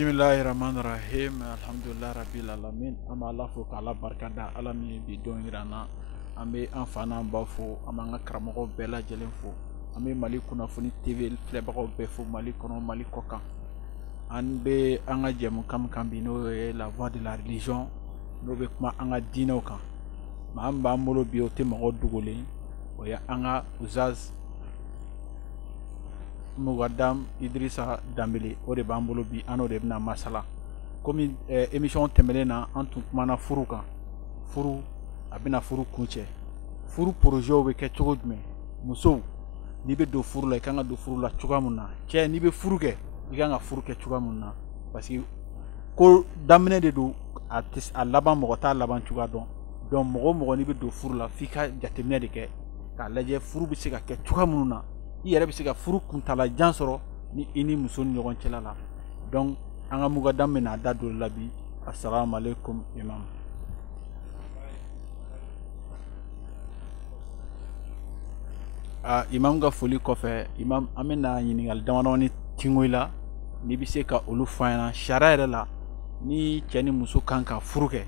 Bismillahirrahmanirrahim. Alhamdulillah rabbil alamin. Ama Allah fo k'ala barikada ala min bi don yirana. An bɛ an fa n'an ba fo, an b'an ka karamɔgɔw bɛɛ lajɛlen fo. An bɛ Mali kunnafoni TV filɛbagaw bɛɛ fo, Mali kɔnɔ Mali kɔkan. An bɛ an ka jɛmukan min kan bi n'o ye la voix de la religion, n'o bɛ kuma an ka diinɛw kan. Maa min b'an bolo bi o tɛ mɔgɔ dogolen, o ye an ka Uzaz Mugadam Idrissa Dambele, o de b'an bolo bi, an n'o de bɛna masala. Komi émission tɛmɛnen na an tun kumana furu kan. Furu a bɛna furu kuncɛ. Furu projet bɛ kɛ cogo jumɛn? Musow n'i bɛ don furu la i kan ka don furu la cogoya mun na? Cɛ n'i bɛ furu kɛ i kan ka furu kɛ cogoya mun na? Parce que ko daminɛ de don, a laban mɔgɔ t'a laban cogoya dɔn. Donc mɔgɔ mɔgɔ n'i bɛ don furu la f'i ka jateminɛ de kɛ k'a lajɛ furu bɛ se ka kɛ cogoya mun na. I yɛrɛ bɛ se ka furu kuntala jan sɔrɔ ni i ni muso ni ɲɔgɔn cɛla la. Donc an ka Mugadam bɛna a da don la bi. Assalamu alaikum imam. Imam ka foli kɔfɛ, imam an bɛna ɲininkali damadɔni tingo i la, n'i bɛ se ka olu fɔ an ɲɛna sariya yɛrɛ la ni cɛ ni muso kan ka furu kɛ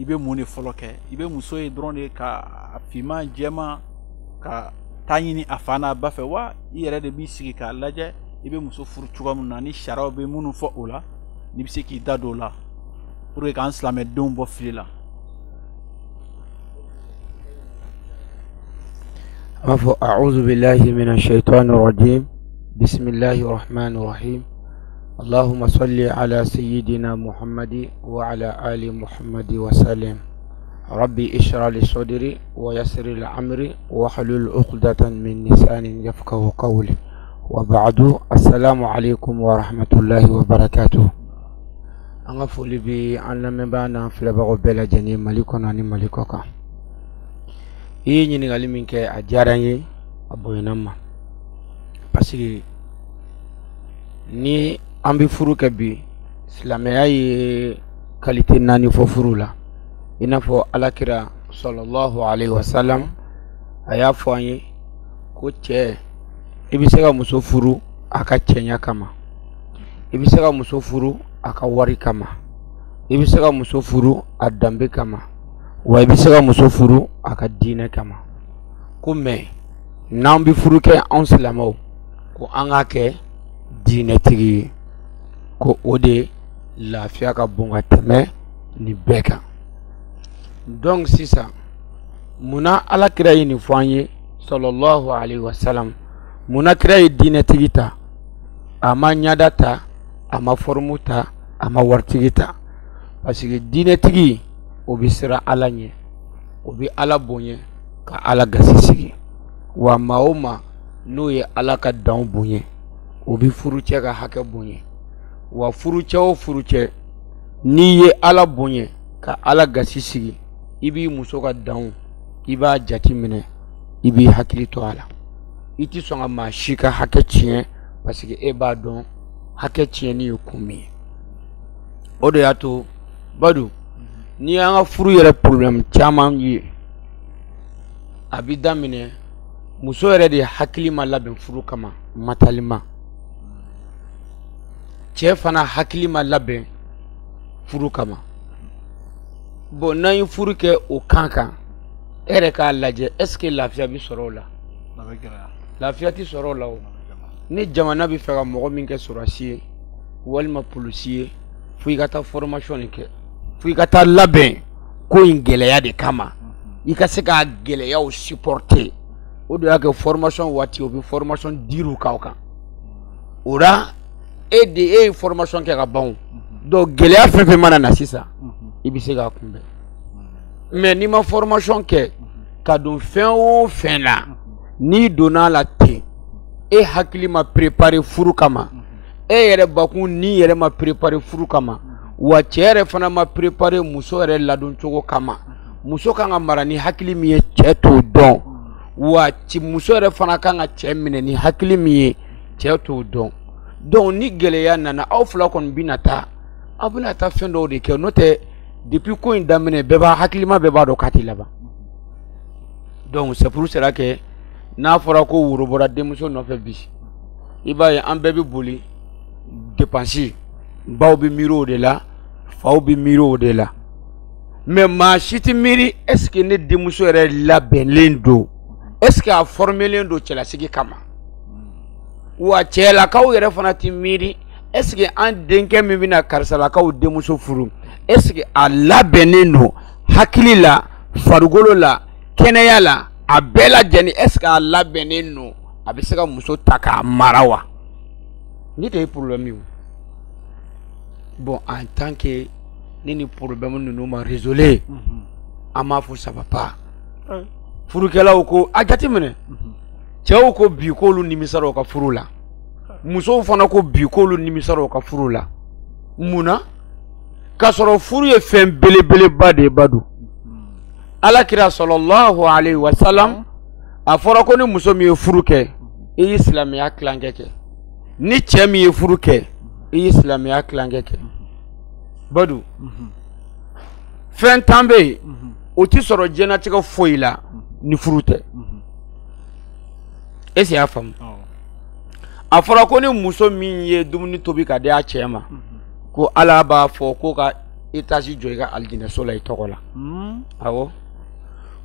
i bɛ mun de fɔlɔ kɛ? I bɛ muso ye dɔrɔn de ka finman jɛman ka taa ɲini a fa n'a ba fɛ, wa i yɛrɛ de b'i sigi k'a lajɛ i bɛ muso furu cogoya min na ni sariyaw bɛ minnu fɔ o la n'i bɛ se k'i da don o la pour que k'an silamɛdenw bɔ fili la. أعوذ بالله من الشيطان الرجيم بسم الله الرحمن الرحيم اللهم صل على سيدنا محمد وعلى آل محمد وسلم ربي اشرح لي صدري ويسر لي أمري واحلل عقدة من لساني يفقهوا قولي وبعد السلام عليكم ورحمة الله وبركاته. أنا فولي بي أنا مبانا في لبغو بلا جني ملكنا ني ملكوكا i ɲininkali min kɛ a diyara n ye, a bonyana n ma, parce que ni an bɛ furu kɛ bi silamɛya ye qualité 4 fɔ furu la, i n'a fɔ alakira sallallahu alaihi wasallam a y'a fɔ an ye ko cɛ i bɛ se ka muso furu a ka cɛɲa kama, i bɛ se ka muso furu a ka wari kama, i bɛ se ka muso furu a danbe kama, wa i bɛ se ka muso furu a ka diinɛ kama. Ko mais n'an bɛ furu kɛ anw silamɛw ko an k'a kɛ diinɛtigi ye, ko o de lafiya ka bon ka tɛmɛ nin bɛɛ kan. Donc sisan munna alakira ye nin fɔ an ye sallallahu alaihi wasallam? Munna kira ye diinɛtigi ta, a ma ɲada ta, a ma forme ta, a ma waritigi ta? Parce que diinɛtigi o bɛ siran Ala ɲɛ, o bɛ Ala bonya ka Ala gasi sigi, wa maa o maa n'o ye Ala ka danw bonya o bɛ furucɛ ka hakɛ bonya, wa furucɛ o furucɛ n'i ye Ala bonya ka Ala gasi sigi i b'i muso ka danw i b'a jate minɛ, i b'i hakili to a la, i tɛ sɔn ka maa si ka hakɛ tiɲɛ parce que e b'a dɔn hakɛ tiɲɛni ye kun min ye. O de y'a to Badu, ni an ka furu yɛrɛ problème caman ye a bɛ daminɛ muso yɛrɛ de hakili ma labɛn furu kama mentalement, cɛ fana hakili ma labɛn furu kama. Bon n'an ye furu kɛ o kan kan e yɛrɛ k'a lajɛ est ce que lafiya bɛ sɔrɔ o la? Lafiya tɛ sɔrɔ o la o. Ni jamana bɛ fɛ ka mɔgɔ min kɛ sɔrɔsi ye walima polisi ye fo i ka taa formation de kɛ, fo i ka taa labɛn ko in gɛlɛya de kama i ka se ka gɛlɛyaw supporter. O de y'a kɛ formation waati o bɛ formation dir'u k'aw kan, o la e ye formation kɛ ka ban, donc gɛlɛya fɛn fɛn mana na sisan i bɛ se k'a kunbɛn. Mais n'i ma formation kɛ ka don fɛn o fɛn la n'i donna la ten e hakili ma préparer furu kama, e yɛrɛ bakun n'i yɛrɛ ma préparer furu kama, wa cɛ yɛrɛ fana ma préparer muso yɛrɛ ladon cogo kama, muso kan ka mara ni hakili min ye cɛ t'o dɔn, wa muso yɛrɛ fana kan ka cɛ minɛ ni hakili min ye cɛ t'o dɔn. Donc ni gɛlɛya nana aw fila kɔni bɛna taa aw bɛna taa fɛn dɔw de kɛ, n'o tɛ depuis ko in daminɛ bɛɛ b'a hakilima bɛɛ b'a dɔn k'a tɛ laban. Donc c'est pour cela que n'a fɔra ko woro bɔra denmuso nɔfɛ bi i b'a ye an bɛɛ bɛ boli dépense baw bi miiro de la faw bi miiro de la mais maa si ti miiri est ce que ne denmuso yɛrɛ labɛnlen don est ce que a formelen don cɛlasigi kama wa cɛlakaw yɛrɛ fana ti miiri est ce que an denkɛ min bɛna karisalakaw denmuso furu est ce que a labɛnnen don hakili la farikolo la kɛnɛya la a bɛɛ lajɛlen est ce que a labɛnnen don a bɛ se ka muso ta k'a mara wa ni tɛ problème ye bon en tant que ni problème ninnu ma résolé an m'a fɔ ça va pas furukɛlaw ko a jateminɛ cɛw ko bi k'olu nimisara u ka furu la musow fana ko bi k'olu nimisara u ka furu la munna k'a sɔrɔ furu ye fɛn belebeleba de ye badu alakira sallallahu alayhi wa sallam a fɔra ko ni muso min ye furu kɛ i ye silamɛya tilancɛ kɛ ni cɛ min ye furu kɛ i ye silamɛya tilancɛ kɛ badu fɛn tan bɛ yen o ti sɔrɔ diɲɛlatigɛ foyi la ni furu tɛ est ce que y'a faamu a fɔra ko ni muso min ye dumuni tobi ka di a cɛ ma ko ala b'a fɔ ko ka étage jɔ i ka alijinɛso la i tɔgɔ la awɔ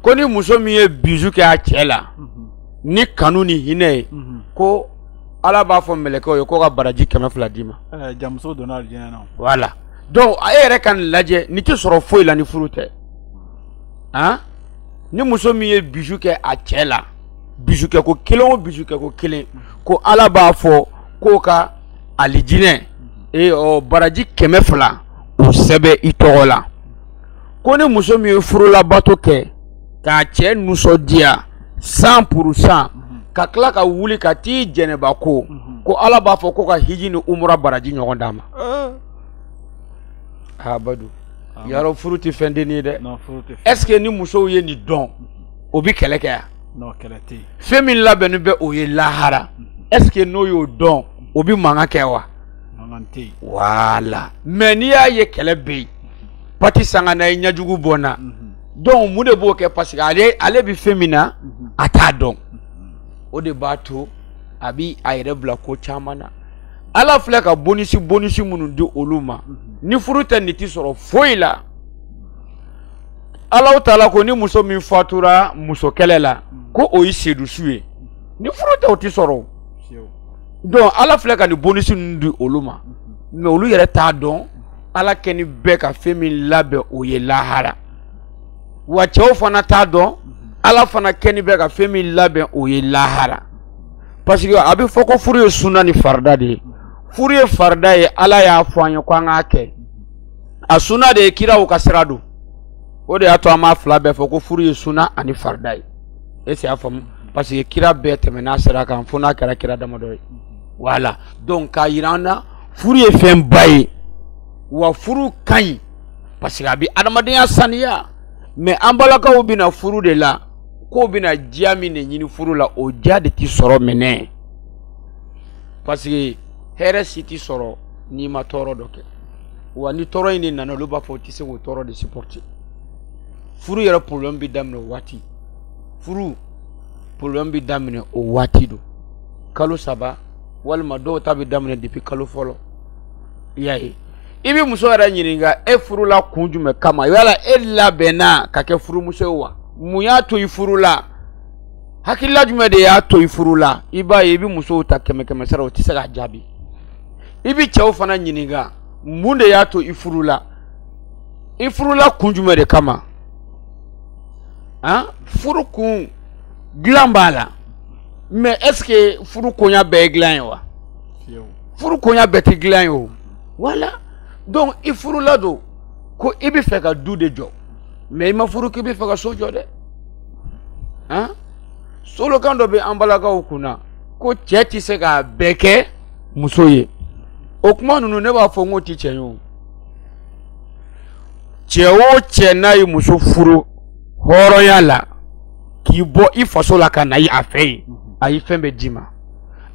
ko ni muso min ye bizu kɛ a cɛ la ni kanu ni hinɛ ye ko ala b'a fɔ mɛlɛkɛw ye ko ka baraji 200 d'i ma jamuso donna alijinɛ na voilà donc a yɛrɛ ka nin lajɛ ni tɛ sɔrɔ foyi la ni furu tɛ han ni muso min ye bizu kɛ a cɛ la bizu kɛ ko kelen o bizu kɛ ko kelen ko ala b'a fɔ ko ka alijinɛ baraji 200 o sɛbɛn i tɔgɔ la ko ni muso min ye furulabato kɛ k'a cɛ nisɔndiya 100% ka tila ka wuli ka t'i jɛnɛba ko ko ala b'a fɔ ko ka hiji ni umura baraji ɲɔgɔn d'a ma badu yarɔ furu tɛ fɛn denni ye dɛ est ce que ni musow ye nin dɔn o bi kɛlɛ kɛ yan fɛn min labɛnnen bɛ o ye lahara est ce que n'o y'o dɔn o bi mankan kɛ wa voilà mais n'i y'a ye kɛlɛ bɛ yen pati sanga na ye ɲɛjugu bɔ n na donc mun de b'o kɛ parce que ale bi fɛn min na a t'a dɔn o de b'a to a bi a yɛrɛ bila ko caman na ala filɛ ka bonisi minnu di olu ma ni furu tɛ nin ti sɔrɔ foyi la ala taala ko ni muso min fatura muso kɛlɛ la ko o ye sedusu ye ni furu tɛ o ti sɔrɔ donc ala filɛ ka nin bonisi ninnu di olu ma mais olu yɛrɛ t'a dɔn ala kɛ ni bɛɛ ka fɛn min labɛn o ye lahara wa cɛw fana t'a dɔn ala fana kɛ ni bɛɛ ka fɛn min labɛn o ye lahara parce que a bɛ fɔ ko furu ye sunna ni farida de ye furu ye farida ye ala y'a fɔ an ye ko an k'a kɛ a sunna de ye kiraw ka sira don o de y'a to an m'a fila bɛɛ fɔ ko furu ye sunna ani farida ye est ce que y'a faamu parce que kira bɛɛ tɛmɛna sira kan fo n'a kɛra kira damadɔ ye voilà donc k'a yira an na furu ye fɛn ba ye wa furu ka ɲi parce que a bɛ adamadenya saniya mais an balakaw bɛna furu de la k'o bɛna diya min de ɲini furu la o diya de ti sɔrɔ mɛnɛ parce que hɛrɛ si ti sɔrɔ n'i ma tɔɔrɔ dɔ kɛ wa ni tɔɔrɔ in de nana olu b'a fɔ o tɛ se k'o tɔɔrɔ de supporter furu yɛrɛ problème bɛ daminɛ o waati furu problème bɛ daminɛ o waati don kalo 3 walima dɔw ta bɛ daminɛ depuis kalo fɔlɔ i y'a ye i bɛ muso yɛrɛ ɲininka e furula kun jumɛn kama yala e labɛnna ka kɛ furumuso ye wa mun y'a to i furu la hakilila jumɛn de y'a to i furu la i b'a ye i bɛ musow ta 100 sara o tɛ se k'a jaabi i bɛ cɛw fana ɲininka mun de y'a to i furu la kun jumɛn de kama furu kun dilan b'a la mais est ce que furu koɲa bɛɛ ye dilan ye wa furu koɲa bɛɛ tɛ dilan ye o voilà donc i furula don ko i bɛ fɛ ka du de jɔ mais i ma furu k'i bɛ fɛ ka so jɔ dɛ solokan dɔ bɛ an balakaw kunna ko cɛ tɛ se k'a bɛɛ kɛ muso ye o kuma ninnu ne b'a fɔ n k'o tɛ tiɲɛ ye o cɛ o cɛ n'a ye muso furu hɔrɔnya la k'i bɔ i faso la ka na i a fɛ yen a y'i fɛn bɛɛ d'i ma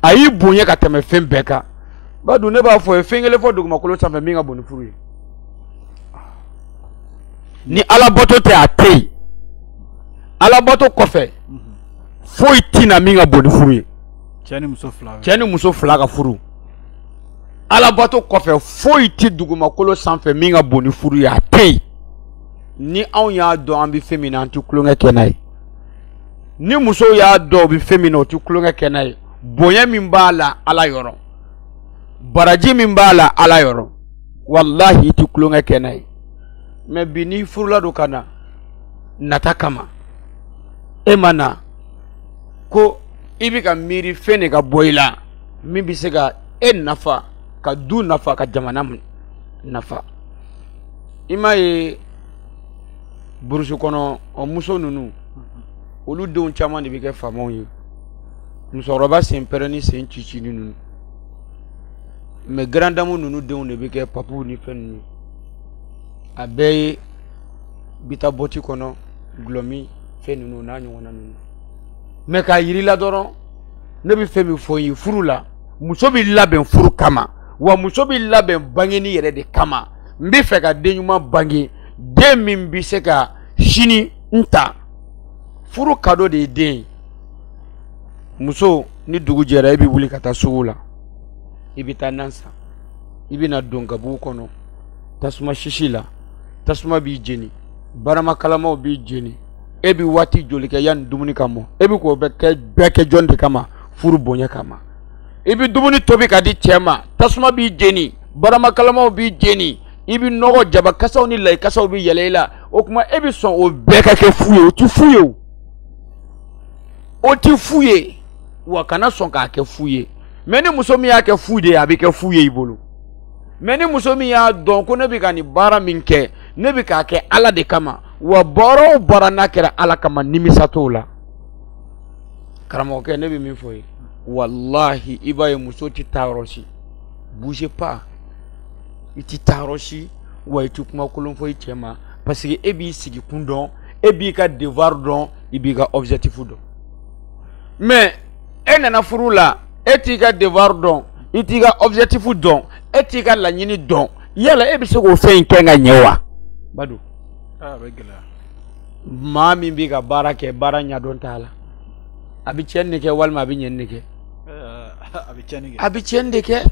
a y'i bonya ka tɛmɛ fɛn bɛɛ kan badu ne b'a fɔ ye fɛn kelen fɔ dugumakolo sanfɛ min ka bon ni furu ye ni alabato tɛ a tɛ yen alabato kɔfɛ foyi tɛna min ka bon ni furu ye cɛ ni muso fila ka furu alabato kɔfɛ foyi ti dugumakolo sanfɛ min ka bon ni furu ye a tɛ yen ni anw y'a dɔn an bɛ fɛn min na an tɛ kulonkɛ kɛ n'a ye ni musow y'a dɔn u bɛ fɛn min na u tɛ kulonkɛ kɛ n'a ye bonya min b'a la ala yɔrɔ baraji min b'a la ala yɔrɔ wallahi i tɛ kulonkɛ kɛ n'a ye mais bi n'i furula don ka na nata kama e ma na ko i bɛ ka miiri fɛn de ka bɔ i la min bɛ se ka e nafa ka du nafa ka jamana nafa i m'a ye burusi kɔnɔ o muso ninnu olu denw caman de bɛ kɛ faamaw ye musokɔrɔba sen pɛrɛn ni sen cicini ninnu mais grand dame ninnu denw de bɛ kɛ papuw ni fɛn ninnu a bɛɛ ye bita bɔti kɔnɔ gulɔmi fɛn ninnu n'a ɲɔgɔnna ninnu mais k'a yirila dɔrɔn ne bɛ fɛn min fɔ ye furu la muso bɛ labɛn furu kama wa muso bɛ labɛn bangeni yɛrɛ de kama n bɛ fɛ ka den ɲuman bange den min bɛ se ka sini n ta furu kado de ye den ye muso ni dugu jɛra i bɛ wuli ka taa sugu la i bɛ taa nan san i bɛ na don gabugu kɔnɔ tasuma sisi la tasuma b'i jeni barama kalamaw b'i jeni e bɛ waati joli kɛ yanni dumuni ka mɔ e bɛ k'o bɛɛ kɛ jɔn de kama furu bonya kama i bɛ dumuni tobi ka di cɛ ma tasuma b'i jeni barama kalamaw b'i jeni i bɛ nɔgɔ jaba kasaw ni layi kasaw bɛ yɛlɛ i la o tuma e bɛ sɔn o bɛɛ ka kɛ fu ye o tɛ fu ye o tɛ fu ye wa kana sɔn k'a kɛ fu ye mais ni muso min y'a kɛ fu de ye a bɛ kɛ fu ye i bolo mais ni muso min y'a dɔn ko ne bɛ ka nin baara min kɛ ne bɛ k'a kɛ ala de kama wa baara o baara n'a kɛra ala kama nimisa t'o la karamɔgɔkɛ ne bɛ min fɔ ye wallahi i b'a ye muso tɛ taa yɔrɔ si bougez pas i tɛ taa yɔrɔ si wa i tɛ kuma kolon fɔ i cɛ ma parce que e b'i sigi kun dɔn e b'i ka devoir dɔn i b'i ka objectif dɔn mais e nana furu la e t'i ka devoir dɔn i t'i ka objectif dɔn e t'i ka laɲini dɔn yala e bɛ se k'o fɛn in kɛ ka ɲɛ wa Badou maa min b'i ka baara kɛ baara ɲɛdɔn t'a la a bɛ tiɲɛni de kɛ walima a bɛ ɲɛni de kɛ a bɛ tiɲɛni de kɛ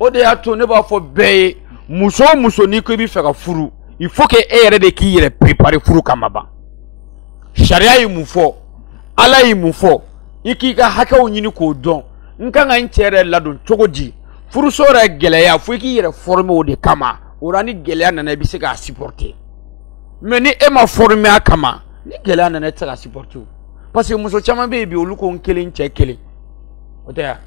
o de y'a to ne b'a fɔ bɛɛ ye muso o muso n'i ko i bɛ fɛ ka furu il faut que e yɛrɛ de k'i yɛrɛ préparer furu kama ban sariya ye mun fɔ ala ye mun fɔ i k'i ka hakɛw ɲini k'o dɔn n kan ka n cɛ yɛrɛ ladon cogo di furuso yɛrɛ gɛlɛya fo i k'i yɛrɛ former o de kama o la ni gɛlɛya nana i bɛ se k'a supporter mais ni e ma former a kama ni gɛlɛya nana i tɛ se k'a supporter o parce que muso caman bɛ yen bi olu ko n kelen n cɛ kelen o tɛ ya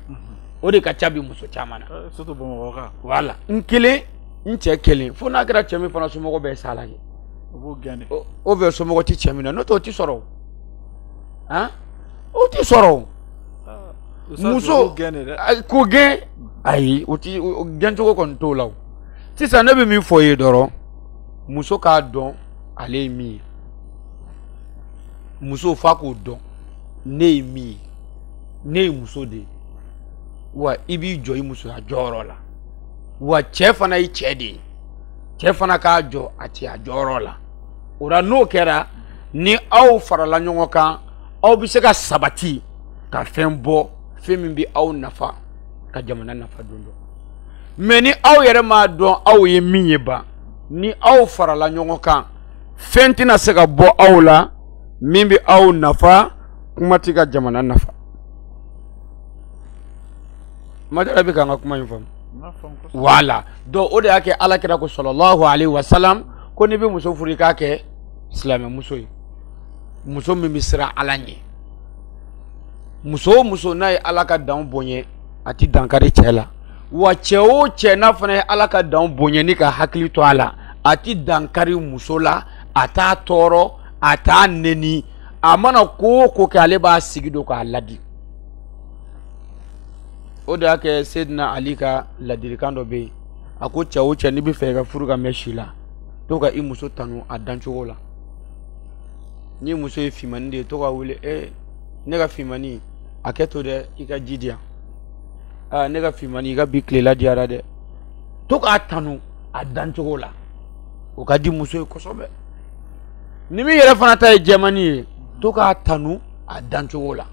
o de ka ca bi muso caman na surtout Bamakɔ kan voilà n kelen n cɛ kelen fo n'a kɛra cɛ min fana somɔgɔw bɛɛ sala ye o b'o gɛn de o bɛ somɔgɔ tɛ cɛ min na n'o tɛ o tɛ sɔrɔ o han o tɛ sɔrɔ o muso ko gɛn ayi o ti gɛncogo kɔni t'o la o sisan ne bɛ min fɔ ye dɔrɔn muso k'a dɔn ale ye min ye muso f'a k'o dɔn ne ye min ye ne ye muso de ye wa i b'i jɔ i musoya jɔyɔrɔ la wa cɛ fana ye cɛ de ye cɛ fana k'a jɔ a cɛ a jɔyɔrɔ la o la n'o kɛra ni aw farala ɲɔgɔn kan aw bɛ se ka sabati ka fɛn bɔ fɛn min bɛ aw nafa ka jamana nafa don dɔ mais ni aw yɛrɛ m'a dɔn aw ye min ye ban ni aw farala ɲɔgɔn kan fɛn tɛna se ka bɔ aw la min bɛ aw nafa kuma tɛ ka jamana nafa madara bɛ k'an ka kuma in faamu wala donc o de y'a kɛ alakira ko sallallahu alaihi wasallam ko n'i bɛ muso furu i k'a kɛ silamɛ muso ye muso min bɛ siran ala ɲɛ muso o muso n'a ye ala ka dan bonya a tɛ dankari cɛ la wa cɛ o cɛ n'a fana ye ala ka dan bonya ni ka hakili to a la a tɛ dankari muso la a t'a tɔɔrɔ a t'a nɛni a mana ko o ko kɛ ale b'a sigi don k'a ladi o de y'a kɛ Seydina Ali ka ladilikan dɔ bɛ yen a ko cɛ o cɛ n'i bɛ fɛ i ka furu ka mɛn si la to ka i muso tanu a dancogo la ni muso ye finmani de ye to ka wele ne ka finmani a kɛ to dɛ i ka ji di yan ne ka finmani i ka bi tilela diyara dɛ to k'a tanu a dancogo la o ka di muso ye kosɛbɛ ni min yɛrɛ fana ta ye jɛmani ye to k'a tanu a dancogo la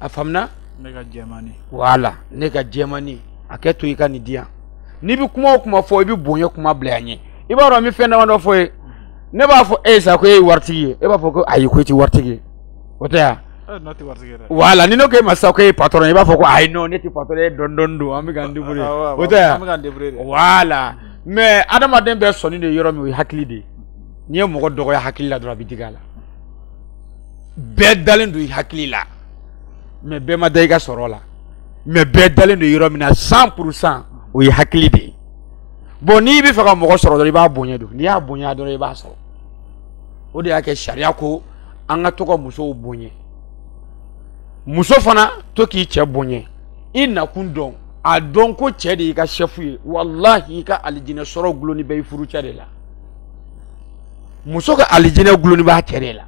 a faamuna ne ka jɛmani voilà ne ka jɛmani akɛ to i ka nin di yan n'i bɛ kuma o kuma fɔ i bɛ bonya kuma bila yan ɲɛ i b'a dɔn an bɛ fɛn dama dɔ fɔ ye ne b'a fɔ e sa ko e ye waritigi ye e b'a fɔ ko ayi ko i tɛ waritigi ye o tɛ yan wala ni ne ko e ma sa ko e ye patron ye i b'a fɔ ko ayi non ne tɛ patron ye dɔɔni don an bɛ k'an débrouiller o tɛ yan wala mais adamaden bɛɛ sɔnni de yɔrɔ min o ye hakili de ye n'i ye mɔgɔ dɔgɔya hakili la dɔrɔn a bɛ digi a la bɛɛ dalen don i hakili la mais bɛɛ ma da i ka sɔrɔ la mais bɛɛ dalen don yɔrɔ min na 100% o ye hakili de ye bon n'i bɛ fɛ ka mɔgɔ sɔrɔ dɔrɔn i b'a bonya don n'i y'a bonya dɔrɔn i b'a sɔrɔ o de y'a kɛ sariya ko an ka to ka musow bonya muso fana to k'i cɛ bonya i nakun dɔn a dɔn ko cɛ de y'i ka chef ye wallahi i ka alijinɛ sɔrɔ gulonni bɛ i furucɛ de la muso ka alijinɛ gulonni b'a cɛ de la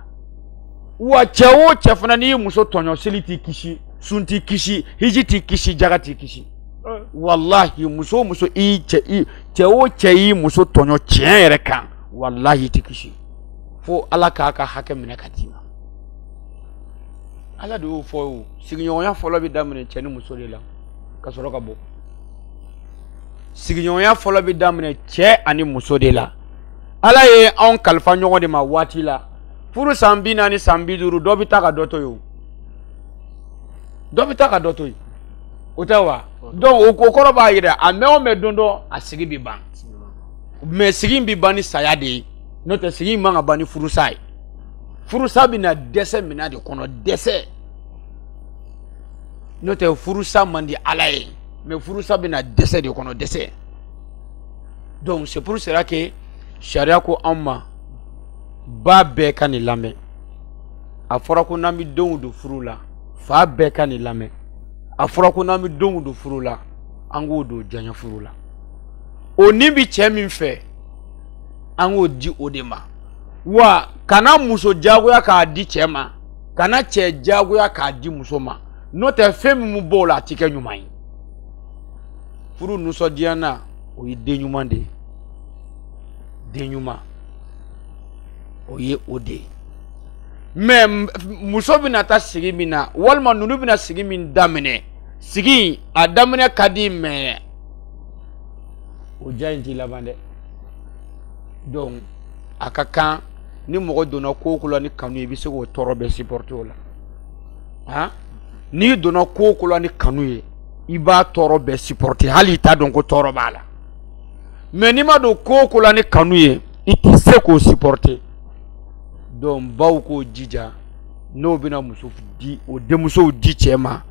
wa cɛ o cɛ fana n'i ye muso tɔɲɔ seli t'i kisi sun t'i kisi hiji t'i kisi jaga t'i kisi wallahi muso o muso cɛ o cɛ y'i muso tɔɲɔ tiɲɛ yɛrɛ kan wallahi t'i kisi fo ala k'a ka hakɛ minɛ ka d'i ma ala de y'o fɔ o sigiɲɔgɔnya fɔlɔ bɛ daminɛ cɛ ni muso de la ka sɔrɔ ka bɔ sigiɲɔgɔnya fɔlɔ bɛ daminɛ cɛ ani muso de la ala ye anw kalifa ɲɔgɔn de ma waati la furu san 40 san 50 dɔ bɛ taa ka dɔ to yen dɔ bɛ taa ka dɔ to yen o tɛ wa donc o kɔrɔ b'a jira a mɛn o mɛn don dɔ a sigi bɛ ban mais sigi in bɛ ban ni saya de ye n'o tɛ sigi in man ka ban ni furusa ye furusa bɛ na dɛsɛ minɛn de kɔnɔ dɛsɛ n'o tɛ furusa man di ala ye mais furusa bɛ na dɛsɛ de kɔnɔ dɛsɛ donc c'est pour cela que sariya ko anw ma ba bɛɛ ka nin lamɛn a fɔra ko n'an bɛ denw don furu la fa bɛɛ ka nin lamɛn a fɔra ko n'an bɛ denw don furu la an k'o don diɲɛ furu la o ni bɛ cɛ min fɛ an k'o di o de ma wa kana muso jagoya k'a di cɛ ma kana cɛ jagoya k'a di muso ma n'o tɛ fɛn min b'o la a tɛ kɛ ɲuman ye furu nisɔndiya na o ye den ɲuman de ye den ɲuman o ye o de ye mais muso bɛna taa sigi min na walima ninnu bɛna sigi min daminɛ sigi a daminɛ ka di mais o ja in t'i laban dɛ donc a ka kan ni mɔgɔ donna ko o ko la ni kanu ye i bɛ se k'o tɔɔrɔ bɛɛ supporter o la han n'i donna ko o ko la ni kanu ye i b'a tɔɔrɔ bɛɛ supporter hali i t'a dɔn ko tɔɔrɔ b'a la mais n'i ma don ko o ko la ni kanu ye i tɛ se k'o supporter donc baw k'o jija n'o bɛna muso di o denmusow di cɛ ma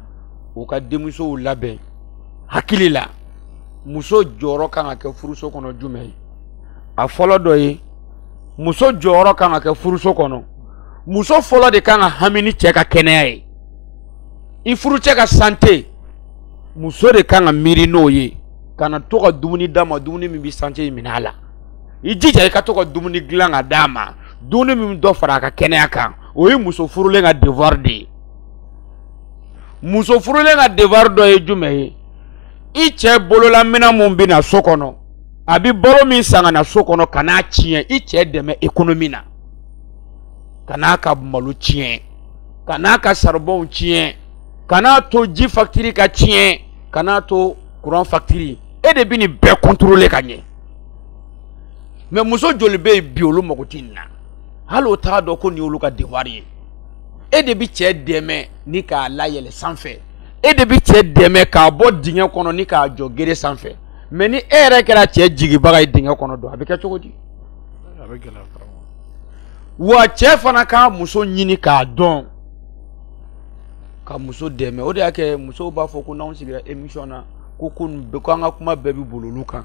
o ka denmusow labɛn hakili la muso jɔyɔrɔ kan ka kɛ furuso kɔnɔ jumɛn ye a fɔlɔ dɔ ye muso jɔyɔrɔ kan ka kɛ furuso kɔnɔ muso fɔlɔ de kan ka hami ni cɛ ka kɛnɛya ye i furucɛ ka santé muso de kan ka miiri n'o ye ka na to ka dumuni d'a ma dumuni min bɛ santé in minɛ a la i jija i ka to ka dumuni dilan ka d'a ma dumuni min dɔ fara a ka kɛnɛya kan o ye muso furulen ka devoir de ye muso furulen ka devoir dɔ ye jumɛn ye i cɛ bololaminɛ mun bɛ na so kɔnɔ a bɛ baro min san ka na so kɔnɔ ka n'a tiɲɛ i cɛ dɛmɛ économie na ka n'a ka malo tiɲɛ ka n'a ka saribɔnw tiɲɛ ka n'a to ji facture ka tiɲɛ ka n'a to courant facture e de bɛ nin bɛɛ contrôler ka ɲɛ mais muso joli bɛ yen bi olu mago tɛ nin na hali o t'a dɔn ko nin y'olu ka devoir ye e de bɛ cɛ dɛmɛ ni k'a layɛlɛ sanfɛ e de bɛ cɛ dɛmɛ k'a bɔ dingɛ kɔnɔ ni k'a jɔ gere sanfɛ mais ni e yɛrɛ kɛra cɛ jigibaga ye dingɛ kɔnɔ don a bɛ kɛ cogo di a bɛ gɛlɛya wa cɛ fana ka muso ɲini k'a dɔn ka muso dɛmɛ o de y'a kɛ musow b'a fɔ ko n'anw sigira émission na ko an ka kuma bɛɛ bɛ boli olu kan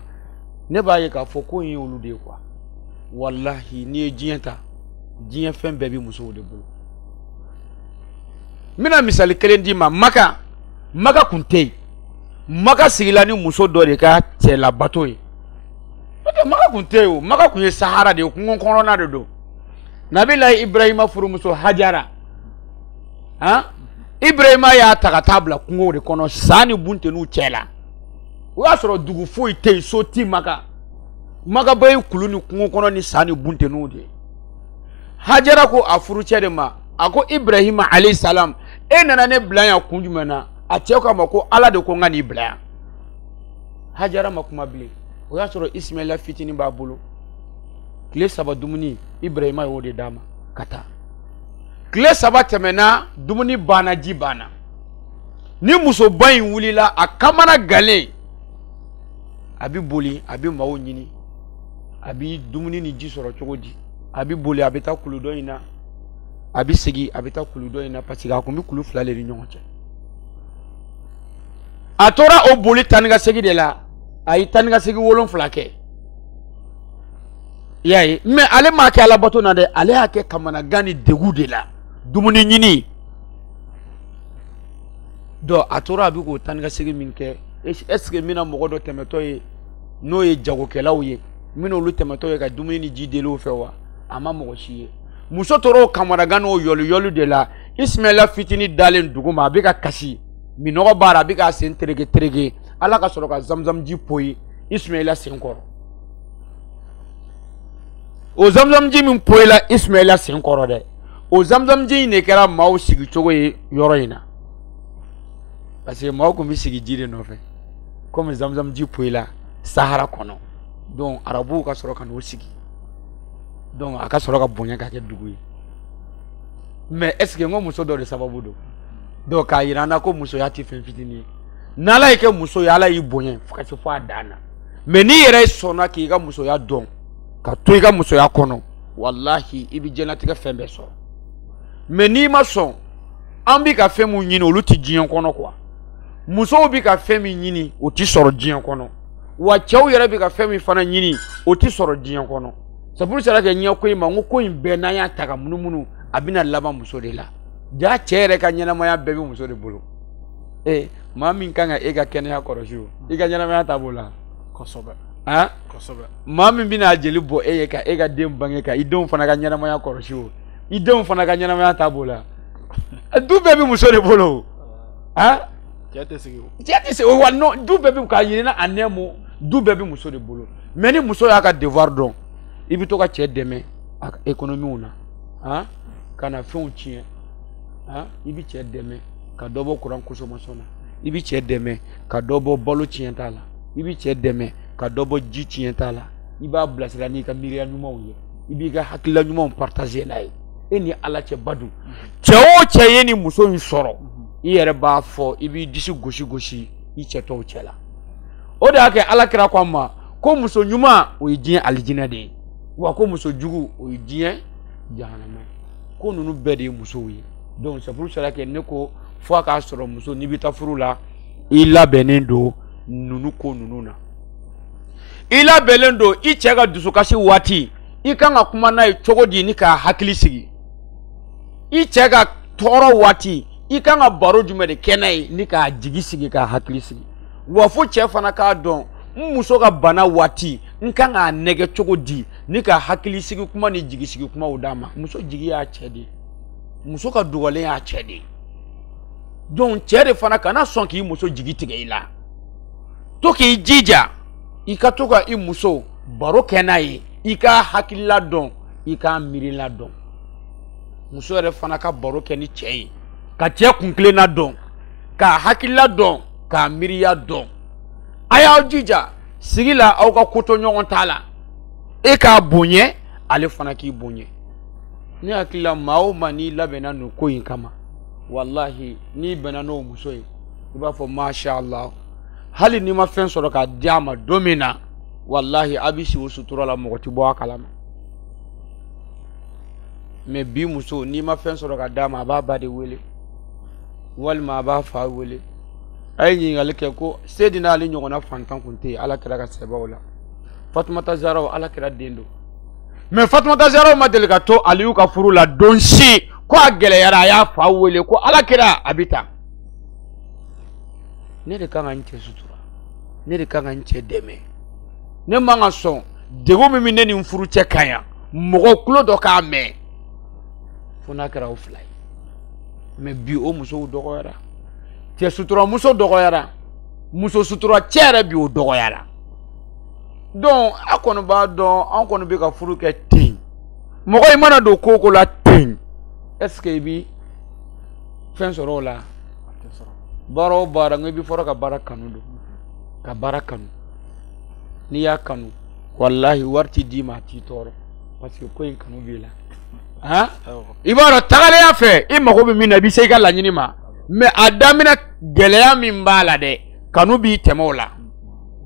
ne b'a ye k'a fɔ ko in ye olu de ye quoi wallahi n'i ye diɲɛ ta diɲɛ fɛn bɛɛ bɛ musow de bolo n bɛna misali kelen d'i ma maka kun tɛ yen maka sigila ni muso dɔ de ka cɛlabato ye maka kun tɛ yen o maka kun ye sahara de ye kungo kɔnɔna de don nabilayi ibrahima furumuso hajara han ibrahima y'a ta ka taa bila kungo de kɔnɔ san ni bunten'u cɛ la o y'a sɔrɔ dugu foyi tɛ yen so ti maka ba ye kulu ni kungo kɔnɔ ni san ni bunten'u de ye hajara ko a furucɛ de ma a ko ibrahima alayhi salam e nana ne bila yan kun jumɛn na a cɛ k'a ma ko ala de ko n ka n'i bila yan Hajara ma kuma bilen o y'a sɔrɔ Ismaila fitinin b'a bolo tile 3 dumuni Ibrahima y'o de d'a ma ka taa tile 3 tɛmɛna dumuni banna ji banna ni musoba in wulila a kamana galen a bi boli a bi maaw ɲini a bi dumuni ni ji sɔrɔ cogo di a bi boli a bi taa kulu dɔ in na a bi segi a bi taa kulu dɔ in na parce que a kun bi kulu 2 de ni ɲɔgɔn cɛ a tora o boli tani ka segi de la a yi tani ka segi 7 kɛ y'a ye mais ale m'a kɛ alabato na dɛ ale y'a kɛ kamanagan ni degu de la dumuni ɲini donc a tora a bi k'o tani ka segi min kɛ est ce que mina mɔgɔ dɔ tɛmɛtɔ ye n'o ye jagokɛlaw ye mina olu tɛmɛtɔ ye ka dumuni ni ji deli o fɛ wa a ma mɔgɔ si ye muso tora o kamanagan n'o yɔli de la Ismaila fitinin dalen duguma a bɛ ka kasi minɔgɔ b'a la a bɛ k'a sen terege ala ka sɔrɔ ka zamzam ji poyi Ismaila sen kɔrɔ o zamzam ji min poyila Ismaila sen kɔrɔ dɛ o zamzam ji in de kɛra maaw sigi cogo ye yɔrɔ in na parce que maaw kun bɛ sigi ji de nɔfɛ comme zamzam ji poyila Sahara kɔnɔ donc arabuw ka sɔrɔ ka n'o sigi donc a ka sɔrɔ ka bonya ka kɛ dugu ye mais est ce que n ko muso dɔ de sababu don donc k'a yira an na ko musoya tɛ fɛn fitinin ye n'ala y'i kɛ muso ye ala y'i bonya fo ka se fo a dan na mais n'i yɛrɛ sɔnna k'i ka musoya dɔn ka to i ka musoya kɔnɔ wallahi i bɛ diɲɛlatigɛ fɛn bɛɛ sɔrɔ mais n'i ma sɔn an bɛ ka fɛn mun ɲini olu tɛ diɲɛ kɔnɔ quoi musow bɛ ka fɛn min ɲini o tɛ sɔrɔ diɲɛ kɔnɔ wa cɛw yɛrɛ bɛ ka fɛn min fana ɲini o tɛ sɔrɔ diɲɛ kɔnɔ c'est pour cela que ɲɛ ko in ma n ko ko in bɛɛ n'an y'a ta ka munumunu a bɛna laban muso de la ja cɛ yɛrɛ ka ɲɛnamaya bɛɛ bɛ muso de bolo maa min kan ka e ka kɛnɛya kɔlɔsi o i ka ɲɛnamaya taabolo la kosɛbɛ han kosɛbɛ maa min bɛna jeli bɔ e ye ka e ka den bange ka i denw fana ka ɲɛnamaya kɔlɔsi o i denw fana ka ɲɛnamaya taabolo la du bɛɛ bɛ muso de bolo han cɛ tɛ sigi o cɛ tɛ sigi o wa non du bɛɛ bɛ k'a yirina a nɛmu du bɛɛ bɛ muso de bolo mais ni muso y'a ka devoir dɔn i bɛ to ka cɛ dɛmɛ a ka économie na han ka na fɛnw tiɲɛ han i bɛ cɛ dɛmɛ ka dɔ bɔ courant consommation na i bɛ cɛ dɛmɛ ka dɔ bɔ balo tiɲɛ t'a la i bɛ cɛ dɛmɛ ka dɔ bɔ ji tiɲɛ t'a la i b'a bilasira n'i ka miiriya ɲumanw ye i b'i ka hakilila ɲumanw partager n'a ye e ni ala cɛ badu cɛ o cɛ ye ni muso in sɔrɔ i yɛrɛ b'a fɔ i b'i disi gosi i cɛ tɔw cɛ la o de y'a kɛ ala kira ko a ma ko muso ɲuman o ye diɲɛ alijinɛ de ye wa ko muso jugu o ye diɲɛ jahanama ye ko ninnu bɛɛ de ye musow ye donc c'est pour cela que ne ko fo a k'a sɔrɔ muso n'i bɛ taa furu la i labɛnnen don ninnu ko ninnu na i labɛnnen don i cɛ ka dusukasi waati i kan ka kuma n'a ye cogo di ni k'a hakili sigi i cɛ ka tɔɔrɔ waati i kan ka baro jumɛn de kɛ n'a ye ni k'a jigi sigi k'a hakili sigi wa fo cɛ fana k'a dɔn n muso ka bana waati n kan k'a nɛgɛ cogo di ni ka hakili sigi kuma ni jigi sigi kumaw d'a ma muso jigi y'a cɛ de ye muso ka dugalen y'a cɛ de ye donc cɛ de fana kana sɔn k'i muso jigi tigɛ i la to k'i jija i ka to ka i muso baro kɛ n'a ye i ka hakilila dɔn i ka miirila dɔn muso yɛrɛ fana ka baro kɛ ni cɛ ye ka cɛ kunkilenna dɔn k'a hakilila dɔn k'a miiriya dɔn a y'aw jija sigi la aw ka ko to ɲɔgɔn t'a la e k'a bonya ale fana k'i bonya ne hakili la maa o maa n'i labɛnna nin ko in kama wallahi n'i bɛnna n'o muso ye i b'a fɔ masha Allah hali n'i ma fɛn sɔrɔ k'a di a ma don min na wallahi a bɛ si o sutura la mɔgɔ tɛ bɔ a kalama mais bi muso n'i ma fɛn sɔrɔ k'a d'a ma a b'a ba de wele walima a b'a fa wele a ye ɲininkali kɛ ko Seydina Ali ɲɔgɔnna fantan kun tɛ yen ala kɛra ka sɛbɛn o la Fatumata Zahra ala kɛra den don mais Fatumata Zahra ma deli ka to Aliyu ka furu la don si ko a gɛlɛyara a y'a fa wele ko ala kɛra a bɛ taa ne de kan ka n cɛ sutura ne de kan ka n cɛ dɛmɛ ne man ka sɔn degun min bɛ ne ni n furu cɛ kan yan mɔgɔ tulo dɔ k'a mɛn fo n'a kɛra o fila ye mais bi o musow dɔgɔyara cɛ sutura muso dɔgɔyara muso sutura cɛ yɛrɛ bi o dɔgɔyara donc a kɔni b'a dɔn an kɔni bɛ ka furu kɛ ten mɔgɔ i mana don ko o ko la ten est ce que i bi fɛn sɔrɔ o la baara o baara n ko i bɛ fɔlɔ ka baara kanu don ka baara kanu n'i y'a kanu wallahi wari ti d'i ma a t'i tɔɔrɔ parce que ko in kanu b'i la han i b'a dɔn tagaleya fɛ i mago bɛ min na i bɛ se i ka laɲini ma mais a daminɛ gɛlɛya min b'a la dɛ kanu b'i tɛmɛ o la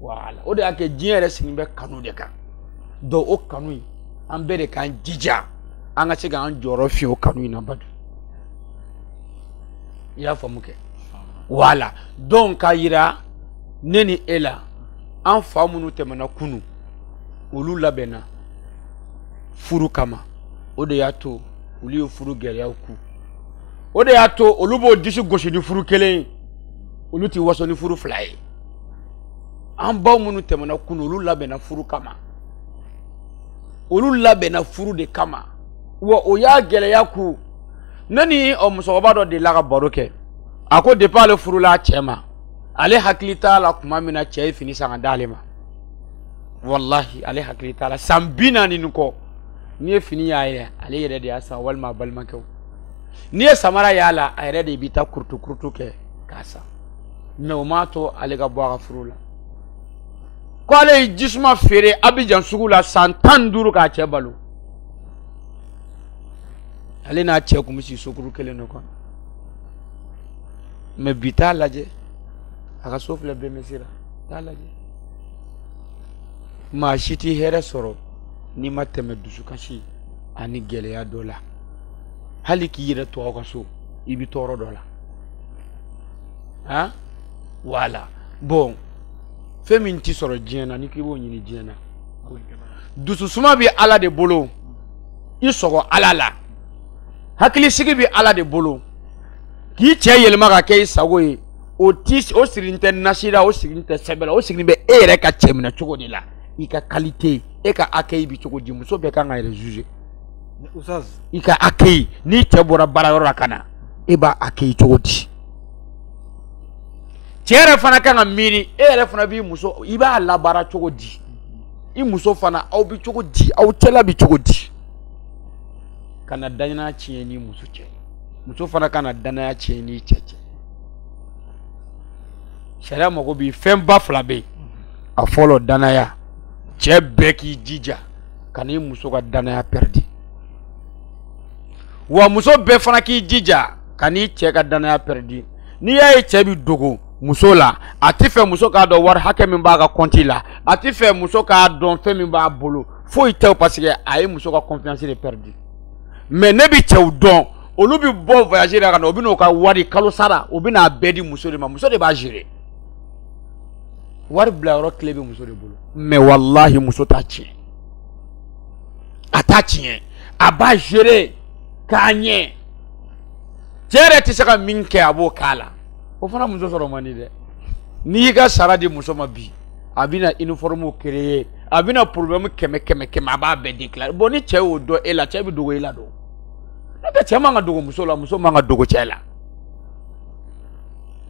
voilà o de y'a kɛ diɲɛ yɛrɛ sigilen bɛ kanu de kan donc o kanu in an bɛɛ de k'an jija an ka se k'an jɔyɔrɔ fi o kanu in na Badu i y'a faamu kɛ voilà donc k'a yira ne ni e la an fa minnu tɛmɛna kunu olu labɛnna furu kama o de y'a to olu ye furu gɛlɛyaw ku o de y'a to olu b'o disi gosi ni furu kelen ye olu ti waso ni furu fila ye an baw minnu tɛmɛna kunu olu labɛnna furu kama olu labɛnna furu de kama wa o y'a gɛlɛya ku ne ni o musokɔrɔba dɔ delila ka baro kɛ a ko depuis ale furula a cɛ ma ale hakili t'a la tuma min na cɛ ye fini san ka d'ale ma wallahi ale hakili t'a la san 40 nin kɔ n'i ye fini y'a ye ale yɛrɛ de y'a san walima a balimakɛw n'i ye samara y'a la a yɛrɛ de b'i ta kurutu kurutu kɛ k'a san mais o m'a to ale ka bɔ a ka furu la ko ale ye jisuma feere Abidjan sugu la san 15 k'a cɛ balo ale n'a cɛ kun bɛ si sokuru kelen de kɔnɔ mais bi t'a lajɛ a ka so filɛ BMC la t'a lajɛ maa si t'i hɛrɛ sɔrɔ n'i ma tɛmɛ dusukasi ani gɛlɛya dɔ la hali k'i yɛrɛ to aw ka so i bɛ tɔɔrɔ dɔ la han voilà bon fɛn min t'i sɔrɔ diɲɛ na ni k'i b'o ɲini diɲɛ na dususuma bɛ Ala de bolo i sɔgɔ Ala la hakilisigi bɛ Ala de bolo k'i cɛ yɛlɛma ka kɛ i sago ye o sigilen tɛ nasi la o sigilen tɛ sɛbɛn la o sigilen bɛ e yɛrɛ ka cɛ minɛ cogo de la i ka qualité e ka accueil bi cogo di muso bɛɛ kan ka yɛrɛ juger i ka accueil n'i cɛ bɔra baarayɔrɔ la ka na e b'a accueil cogo di cɛ yɛrɛ fana kan ka miiri e yɛrɛ fana b'i muso i b'a labaara cogo di i muso fana aw bi cogo di aw cɛla bi cogo di kana danaya tiɲɛ ni muso cɛ muso fana kana danaya tiɲɛ ni cɛ cɛ sariya mago bi fɛn ba fila bɛ yen a fɔlɔ danaya cɛ bɛɛ k'i jija ka n'i muso ka danaya pɛridi wa muso bɛɛ fana k'i jija ka n'i cɛ ka danaya pɛridi n'i y'a ye cɛ bi dogo muso la a ti fɛ muso k'a dɔn wari hakɛ min b'a ka compte la a ti fɛ muso k'a dɔn fɛn min b'a bolo foyi tɛ parce que a ye muso ka confiance de pɛridi mais ne bi cɛw dɔn olu bi bɔ voyager la ka na u bi n'o ka wari kalo sara u bi n'a bɛɛ di muso de ma muso de b'a gérer wari bila yɔrɔ tile bɛ muso de bolo mais wallahi muso t'a tiɲɛ a t'a tiɲɛ a b'a gérer k'a ɲɛ cɛ yɛrɛ tɛ se ka min kɛ a b'o k'a la o fana muso sɔrɔ man di dɛ n'i y'i ka sara di muso ma bi a bɛna uniforme créer a bɛna problème kɛmɛ a b'a bɛɛ déclarer bon ni cɛ y'o dɔn e la cɛ bɛ dogo e la don n'o tɛ cɛ man ka dogo muso la muso man ka dogo cɛ la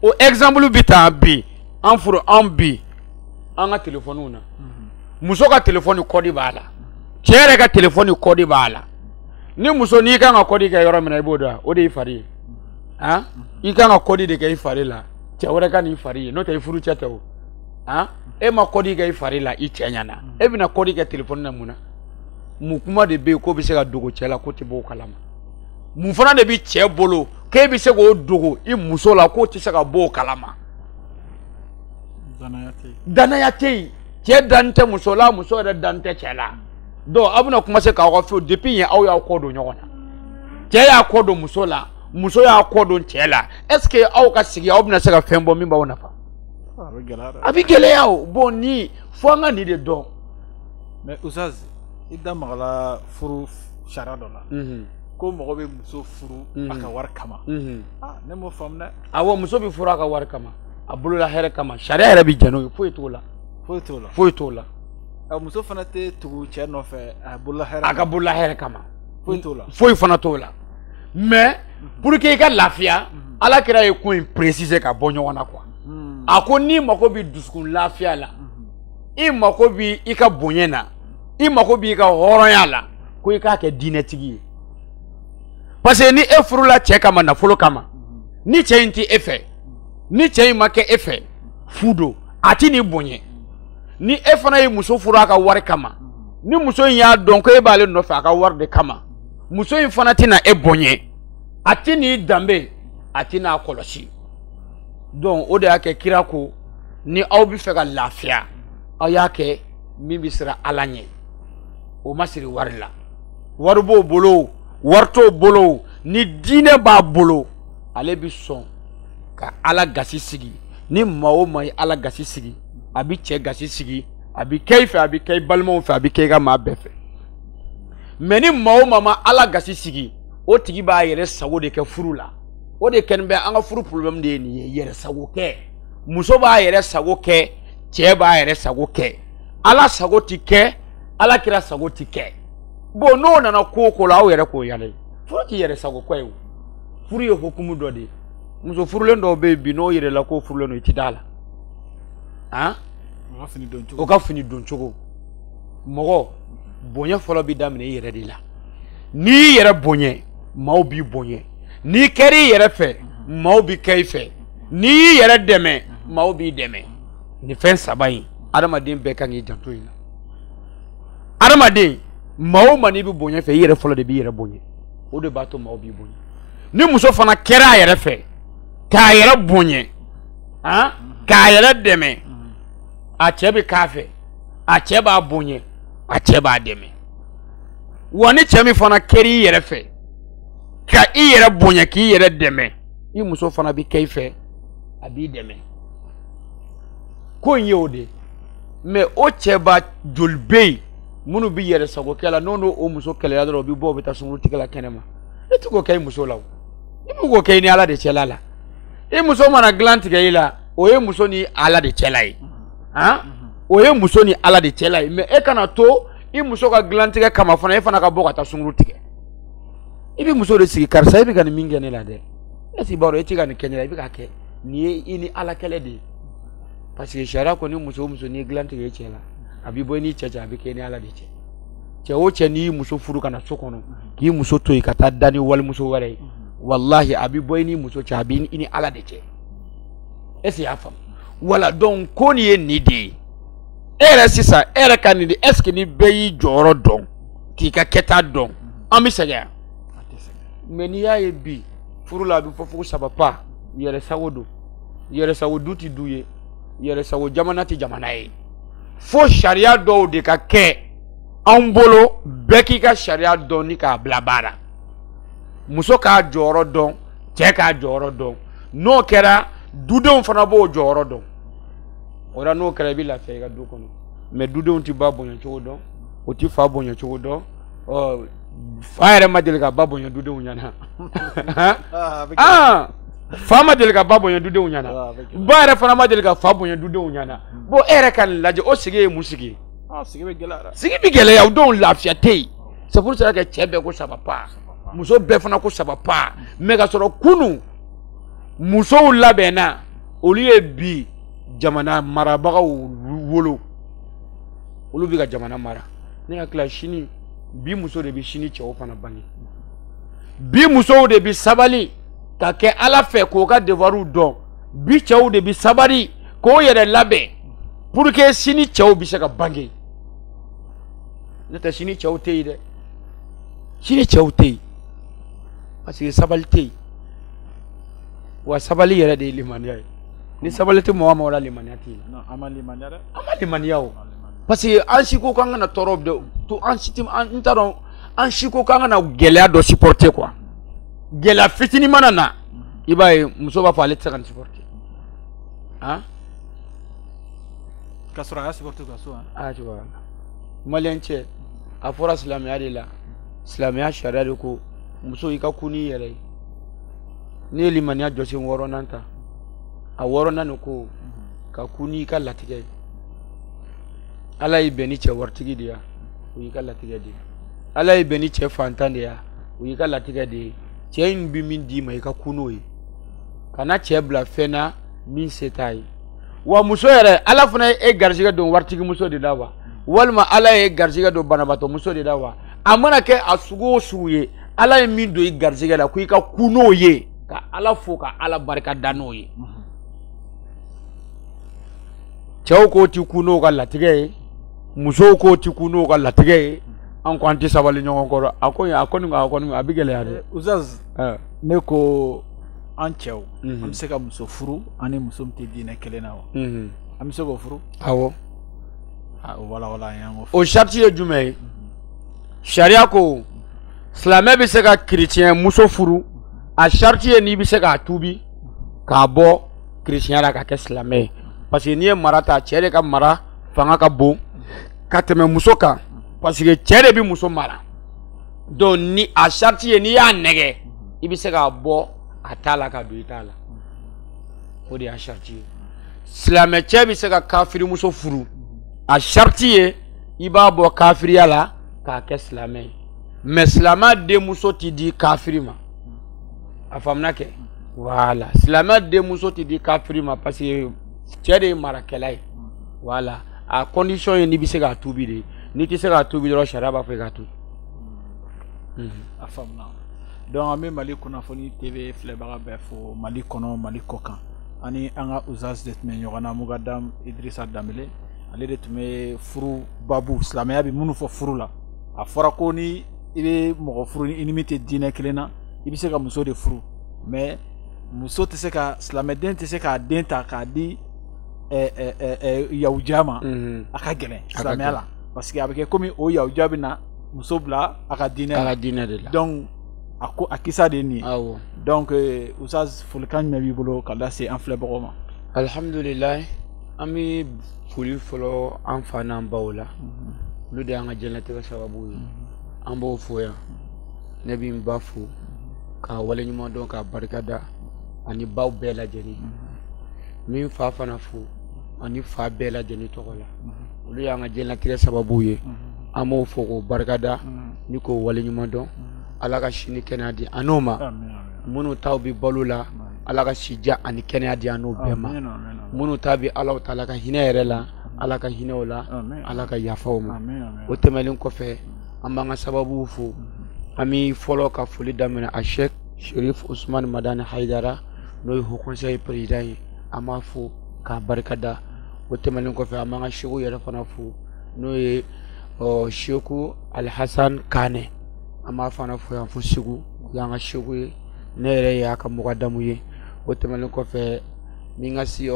o exemple bi ta bi an furu an bi an ka téléphone na muso ka téléphone kɔdi b'a la cɛ yɛrɛ ka téléphone kɔdi b'a la ni muso n'i kan ka kɔdi kɛ yɔrɔ min na i b'o dɔn o de y'i fari ye han i kan ka kɔdi de kɛ i fari la cɛ wɛrɛ ka n'i fari ye n'o tɛ i furu cɛ tɛ o han e ma kɔdi kɛ i fari la i cɛ ɲɛna e bɛna kɔdi kɛ téléphone na mun na mun kuma de bɛ yen k'o bɛ se ka dogo cɛ la k'o tɛ bɔ o kalama mun fana de bɛ cɛ bolo k'e bɛ se k'o dogo i muso la k'o tɛ se ka bɔ o kalama danaya tɛ yen cɛ dan tɛ muso la muso yɛrɛ dan tɛ cɛ la donc aw bɛna commencer k'aw ka fɛnw depuis yen aw y'aw kɔ don ɲɔgɔn na cɛ y'a kɔ don muso la muso y'a kɔ don cɛ la est ce que aw ka sigi aw bɛna se ka fɛn bɔ min b'aw nafa a bɛ gɛlɛya o bon ni fo an ka nin de dɔn mais Usaz i da magala furu sariya dɔ la ko mɔgɔ bɛ muso furu a ka wari kama ne m'o faamu dɛ awɔ muso bɛ furu a ka wari kama a bolola hɛrɛ kama sariya yɛrɛ bɛ jɛn n'o ye foyi t'o la foyi t'o la muso fana tɛ tugu cɛ nɔfɛ a bolola hɛrɛ a ka bolola hɛrɛ kama foyi t'o la foyi fana t'o la mais pour que i ka lafiya ala kira ye ko in préciser ka bɔ ɲɔgɔn na quoi a ko n'i mako bɛ dusukun lafiya la i mako bɛ i ka bonya na i mako b'i ka hɔrɔnya la ko i k'a kɛ diinɛtigi ye parce que ni e furula cɛ kama nafolo kama ni cɛ in tɛ e fɛ ni cɛ in ma kɛ e fɛ fu don a tɛ n'i bonya ni e fana ye muso furu a ka wari kama ni muso in y'a dɔn ko e b'ale nɔfɛ a ka wari de kama muso in fana tɛna e boɲɛ a tɛ n'i danbe a tɛ n'a kɔlɔsi donc o de y'a kɛ kira ko ni aw bɛ fɛ ka lafiya aw y'a kɛ min bɛ siran Ala ɲɛ o ma siri wari la wari b'o bolo wari t'o bolo ni diinɛ b'a bolo ale bɛ sɔn ka Ala gasi sigi ni maa o maa ye Ala gasi sigi a bɛ cɛ gasi sigi a bɛ kɛ i fɛ a bɛ kɛ i balimaw fɛ a bɛ kɛ i ka maa bɛɛ fɛ mais ni maa o maa ma Ala gasi sigi o tigi b'a yɛrɛ sago de kɛ furu la o de kɛlen bɛ an ka furu problème de ye nin ye yɛrɛ sago kɛ muso b'a yɛrɛ sago kɛ cɛ b'a yɛrɛ sago kɛ Ala sago ti kɛ Ala kira sago ti kɛ bon n'o nana ko o ko la aw yɛrɛ k'o yala furu ti yɛrɛ sago kɔ ye o furu ye hukumu dɔ de ye muso furulen dɔw bɛ yen bi n'o yɛrɛ la k'o furulen don i ti d'a la han o ka fini don cogo mɔgɔ bonya fɔlɔ bɛ daminɛ i yɛrɛ de la n'i yɛrɛ bonya maaw b'i bonya n'i kɛr'i yɛrɛ fɛ maaw b'i kɛ i fɛ n'i yɛrɛ dɛmɛ maaw b'i dɛmɛ nin fɛn saba in adamaden bɛɛ kan k'i janto in na adamaden maa o maa n'i bɛ bonya fɛ i yɛrɛ fɔlɔ de b'i yɛrɛ bonya o de b'a to maaw b'i bonya ni muso fana kɛra a yɛrɛ fɛ k'a yɛrɛ bonya k'a yɛrɛ dɛmɛ a cɛ bɛ k'a fɛ a cɛ b'a bonya a cɛ b'a dɛmɛ wa ni cɛ min fana kɛr'i yɛrɛ fɛ ka i yɛrɛ bonya k'i yɛrɛ dɛmɛ i muso fana bɛ kɛ i fɛ a b'i dɛmɛ ko in ye o de mais o cɛba joli bɛ yen minnu bɛ yɛrɛ sago kɛ la n'o o muso kɛlɛya dɔrɔn o bɛ bɔ o bɛ taa sunkuru tigɛ la kɛnɛ ma e tɛ k'o kɛ i muso la o i bɛ k'o kɛ i ni Ala de cɛla la i muso mana dilan tigɛ i la o ye muso ni Ala de cɛla ye o ye muso ni Ala de cɛla ye mais e kana to i muso ka dilan tigɛ kama fana e fana ka bɔ ka taa sunkuru tigɛ i bɛ muso de sigi karisa e bɛ ka nin min kɛ ne la dɛ e t'i b'a dɔn e tɛ ka nin kɛ ne la i bɛ ka kɛ nin ye i ni Ala kɛlɛ de ye parce que sariya kɔni muso o muso n'i ye dilan tigɛ i cɛ la a b'i bɔ i n'i cɛ cɛ a bɛ kɛ i ni Ala de cɛ cɛ o cɛ n'i y'i muso furu ka na so kɔnɔ k'i muso to yen ka taa da ni walimuso wɛrɛ ye walahi a bɛ bɔ i n'i muso cɛ a bɛ i ni Ala de cɛ est ce que i y'a faamu wala donc ko nin ye nin de ye e yɛrɛ sisan e yɛrɛ ka nin de est ce que ni bɛɛ y'i jɔyɔrɔ dɔn k'i ka kɛta dɔn an bɛ sɛgɛn mais n'i y'a ye bi furu la a bɛ fɔ ko ça va pas yɛrɛ sago don yɛrɛ sago du tɛ du ye yɛrɛ sago jamana tɛ jamana ye fo sariya dɔw de ka kɛ an bolo bɛɛ k'i ka sariya dɔn ni k'a bila baara muso k'a jɔyɔrɔ dɔn cɛ k'a jɔyɔrɔ dɔn n'o kɛra dudenw fana b'o jɔyɔrɔ dɔn o la n'o kɛra i bɛ lafiya i ka du kɔnɔ mais dudenw tɛ ba bonya cogo dɔn o tɛ fa bonya cogo dɔn fa yɛrɛ ma deli ka ba bonya dudenw ɲɛna fa ma deli ka ba bonya dudenw ɲɛna ba yɛrɛ fana ma deli ka fa bonya dudenw ɲɛna bon e yɛrɛ ka nin lajɛ o sigi ye mun sigi ye sigi bɛ gɛlɛya o denw lafiya tɛ yen c'est pour ça que cɛ bɛɛ ko ça va pas muso bɛɛ fana ko ça va pas mais ka sɔrɔ kunun musow labɛnna olu ye bi jamana marabagaw wolo olu bɛ ka jamana mara ne hakili la sini bi muso de bɛ sini cɛw fana bange bi musow de bɛ sabali ka kɛ Ala fɛ k'o ka devoirs dɔn bi cɛw de bɛ sabali k'o yɛrɛ labɛn pour que sini cɛw bɛ se ka bange n'o tɛ sini cɛw tɛ yen dɛ sini cɛw tɛ yen parce que sabali tɛ yen wa sabali yɛrɛ de ye limaniya ye ni sabali tɛ mɔgɔ o mɔgɔ la limaniya tɛ yen an ma limaniya dɛ an ma limaniya o parce que an si ko k'an kana tɔɔrɔ de to an si tɛ n t'a dɔn an si ko k'an kana gɛlɛya dɔ supporter quoi gɛlɛya fitinin mana na i b'a ye muso b'a fɔ ale tɛ se ka nin supporter ka sɔrɔ a y'a supporter ka so a cogoya la maliyɛn cɛ a fɔra silamɛya de la silamɛya sariya de ko muso i ka kun n'i yɛrɛ ye n'i ye limaniya jɔsen 6nan ta a 6nan nin ko ka kun n'i ka latigɛ ye Ala y'i bɛn ni cɛ waritigi de ye o y'i ka latigɛ de ye Ala y'i bɛn ni cɛ fantan de ye o y'i ka latigɛ de ye cɛ in bɛ min d'i ma i ka kun n'o ye kana cɛ bila fɛn na min se t'a ye wa muso yɛrɛ Ala fana ye e garijɛgɛ don waritigi muso de la wa walima Ala ye garijɛgɛ don banabaatɔ muso de la wa a mana kɛ a sugu o sugu ye Ala ye min don i garijɛgɛ la ko i ka kun n'o ye ka Ala fo ka Ala barika da n'o ye cɛw ko ti ku n'o ka latigɛ ye musow ko ti ku n'o ka latigɛ ye an ko an tɛ sabali ɲɔgɔn kɔrɔ a kɔni a bɛ gɛlɛya dɛ. Uzaz ne ko an cɛw an bɛ se ka muso furu ani muso min tɛ diinɛ kelen na wa an bɛ se k'o furu. Awɔ. O walawala an y'an ko fɔ. O sariti ye jumɛn ye sariya ko silamɛ bɛ se ka chrétien muso furu a sariti ye n'i bɛ se k'a tuubi k'a bɔ chrétien la ka kɛ silamɛ ye parce que n'i ye mara ta cɛ de ka mara fanga ka bon ka tɛmɛ muso kan parce que cɛ de bɛ muso mara donc ni a sariti ye n'i y'a nɛgɛ i bɛ se k'a bɔ a t'a la ka don i t'a la o de y'a sariti ye silamɛ cɛ bɛ se ka kafiri muso furu a sariti ye i b'a bɔ kafiriya la k'a kɛ silamɛ ye mais silamɛ denmuso tɛ di kafiri ma a faamuna kɛ voilà silamɛ denmuso tɛ di kafiri ma parce que cɛ de ye marakɛla ye voilà a condition ye n'i bɛ se k'a tuubi de n'i tɛ se k'a tuubi dɔrɔn sariya b'a fɔ i k'a to. A faamuna donc an bɛ Mali kunnafoni TV filɛbaga bɛɛ fo Mali kɔnɔ Mali kɔ kan ani an ka Uzaz de tun bɛ ɲɔgɔn na Mugadam Idrissa Dambele ale de tun bɛ furu babu silamɛya bɛ minnu fɔ furu la a fɔra ko ni i bɛ mɔgɔ furu ni i ni min tɛ diinɛ kelen na i bɛ se ka muso de furu mais muso tɛ se ka silamɛden tɛ se k'a den ta k'a di yahudiya ma a ka gɛlɛn silamɛya la parce que a bɛ kɛ komi o yahudiya bɛ na muso bila a ka diinɛ de la donc a kisa de ye nin ye donc Uzaz folikan jumɛn b'i bolo ka lase an filɛbagaw ma. Alhamdulilayi an bɛ foli fɔlɔ an fa n'an baw la olu de y'an ka diɲɛlatigɛ sababu ye an b'o fɔ yan ne bɛ n ba fo k'a waleɲuman dɔn k'a barikada ani baw bɛɛ lajɛlen min fa fana fo ani fa bɛɛ lajɛlen tɔgɔ la olu y'an ka diɲɛlatigɛ sababu ye an b'o fɔ k'o barikada ni k'o waleɲuman dɔn ala ka sini kɛnɛya di an n'o ma minnu taw bɛ balo la ala ka sija ani kɛnɛya di an n'o bɛɛ ma minnu ta bɛ ala ta ala ka hinɛ yɛrɛ la ala ka hinɛ o la ala ka yafa o ma o tɛmɛnen kɔfɛ an b'an ka sababu fo an bɛ fɔlɔ ka foli daminɛ a Sheikh Sherif Usman Madani Haidara n'o ye Haut Conseil président ye an b'a fo k'a barikada o tɛmɛnen kɔfɛ an b'an ka Sheikh yɛrɛ fana fo n'o ye Sheikh Alhassan Kane an b'a fana fo yan fo Segu y'an ka Sheikh ye ne yɛrɛ y'a ka mɔgɔdamu ye o tɛmɛnen kɔfɛ ni ka si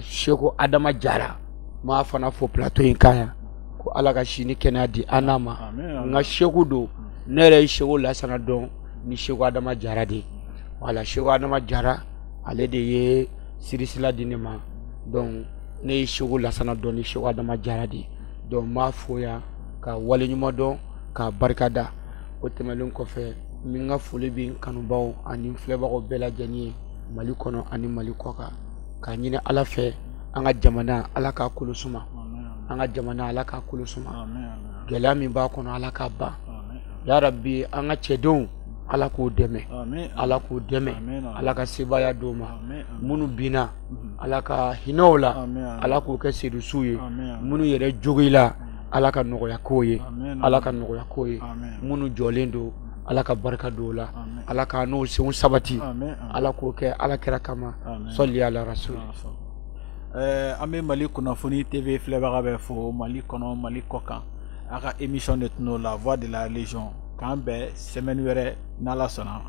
Sheikh Adama Jara m'a fana fo plateau in kan yan ko ala ka sini kɛnɛya di an n'a ma n ka Sheikh don ne yɛrɛ ye Sheikh Lasana dɔn ni Sheikh Adama Jara de wala Sheikh Adama Jara ale de ye sirisila di ne ma donc ne ye Sheikh Lasana dɔn ni Sheikh Adama Jara de donc m'a fo yan ka waleɲuman dɔn ka barikada o tɛmɛnen kɔfɛ min ka foli bɛ n kanubaw ani filɛbagaw bɛɛ lajɛlen ye Mali kɔnɔ ani Mali kɔ kan k'a ɲini ala fɛ an ka jamana ala k'a kolo suma an ka jamana ala k'a kolo suma gɛlɛya min b'a kɔnɔ ala k'a ban yarabi an ka cɛdenw ala k'o dɛmɛ ala k'o dɛmɛ ala ka sebaaya d'o ma minnu binna ala ka hinɛ o la ala k'o kɛ seedusu ye minnu yɛrɛ jogi la ala ka nɔgɔya k'o ye ala ka nɔgɔya k'o ye minnu jɔlen don ala ka barika don o la ala ka n'o senw sabati ala k'o kɛ ala kɛra kama sɔli ala rasul. An bɛ Mali kunnafoni TV filɛbaga bɛɛ fo Mali kɔnɔ Mali kɔ kan a ka émission de tun la Voix de la Légion k'an bɛn semaine wɛrɛ n'ala sɔnna.